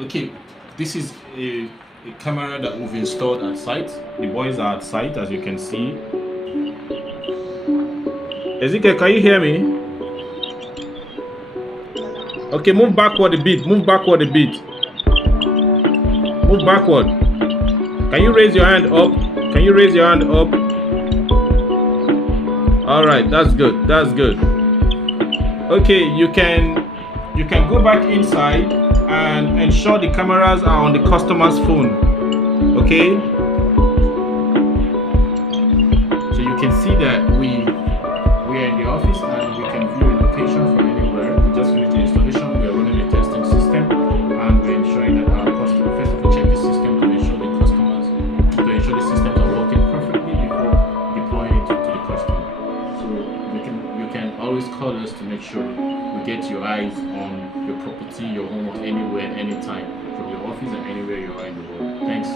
Okay, this is a camera that we've installed at site. The boys are at site, as you can see. Ezekiel, can you hear me? Okay, move backward a bit. Move backward a bit. Move backward. Can you raise your hand up? Can you raise your hand up? All right, that's good. That's good. Okay, you can go back inside and ensure the cameras are on the customer's phone. Okay, so you can see that we are in the office and we can view a location from anywhere. We just finished the installation. We are running a testing system and we're ensuring that our customer, first of all, check the system to ensure the systems are working perfectly before deploying it to the customer. So you can always call us to make sure we get your eyes on your property, your home, or anywhere, anytime, from your office and anywhere you are in the world. Thanks.